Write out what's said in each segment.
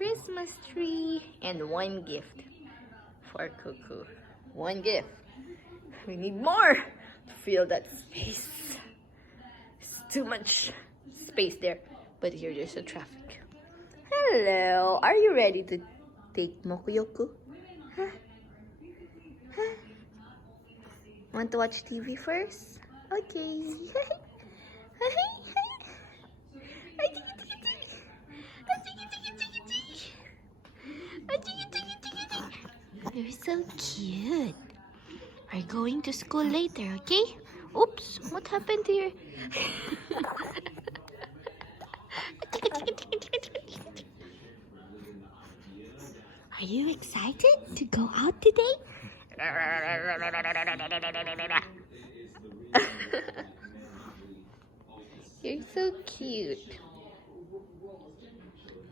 Christmas tree and one gift for Cuckoo. One gift. We need more to fill that space. It's too much space there. But here there's a traffic. Hello. Are you ready to take Mokoyoku? Huh? Huh? Want to watch TV first? Okay. You're so cute. We're going to school later, okay? Oops, what happened to your... Are you excited to go out today? You're so cute.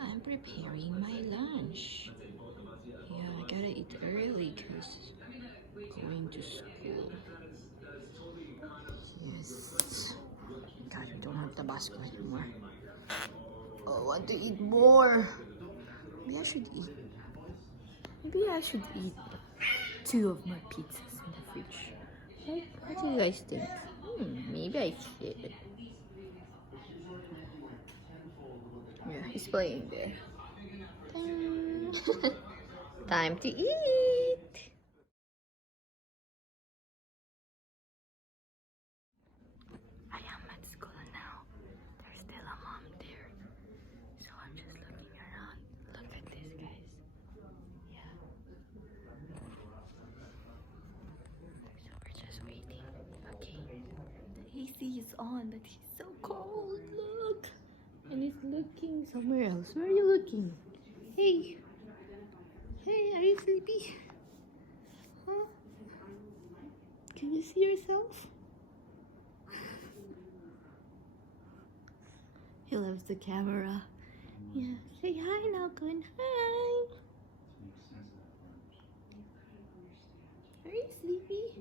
I'm preparing my lunch. Yeah, I gotta eat early because going to school. Yes. God, I don't have Tabasco anymore. Oh, I want to eat more. Maybe I should eat 2 of my pizzas in the fridge. What do you guys think? Maybe I should. Yeah, he's playing there. Time to eat. I am at school now. There's still a mom there. So I'm just looking around. Look at this, guys. Yeah. So we're just waiting. Okay. The AC is on, but he's so cold. Look. And he's looking somewhere else. Where are you looking? Hey. Hey, are you sleepy? Huh? Can you see yourself? He loves the camera. Yeah. Say hi now, Glenn. Hi. Are you sleepy?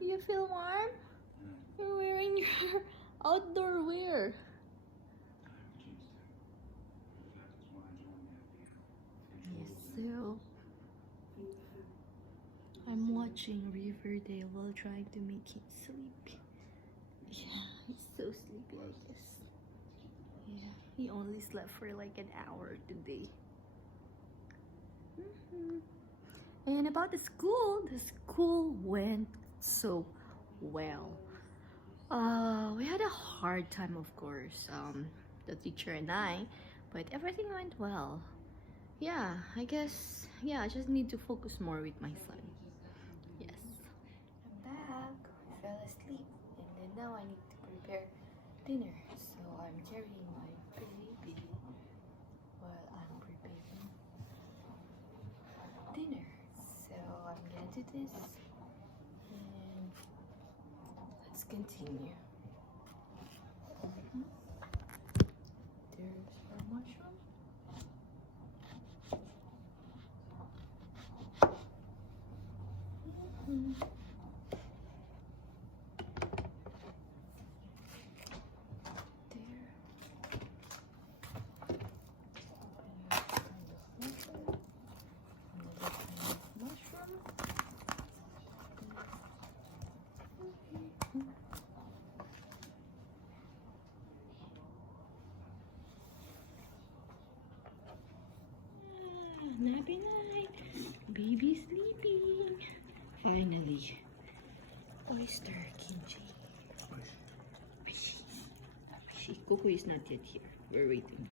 Do you feel warm? You're wearing your outdoor wear. Yes, so I'm watching Riverdale while trying to make him sleep. Yeah, he's so sleepy, I guess. Yeah, he only slept for like an hour today. And about the school went so well. We had a hard time, of course, the teacher and I, but everything went well. Yeah, I guess, yeah, I just need to focus more with my son. Yes. I'm back. I fell asleep, and then now I need to prepare dinner. So I'm carrying my baby while I'm preparing dinner. So I'm gonna do this, and let's continue. There's our mushroom. Nappy night. Baby sleeping. Finally. Oyster kimchi. Cuckoo is not yet here. We're waiting.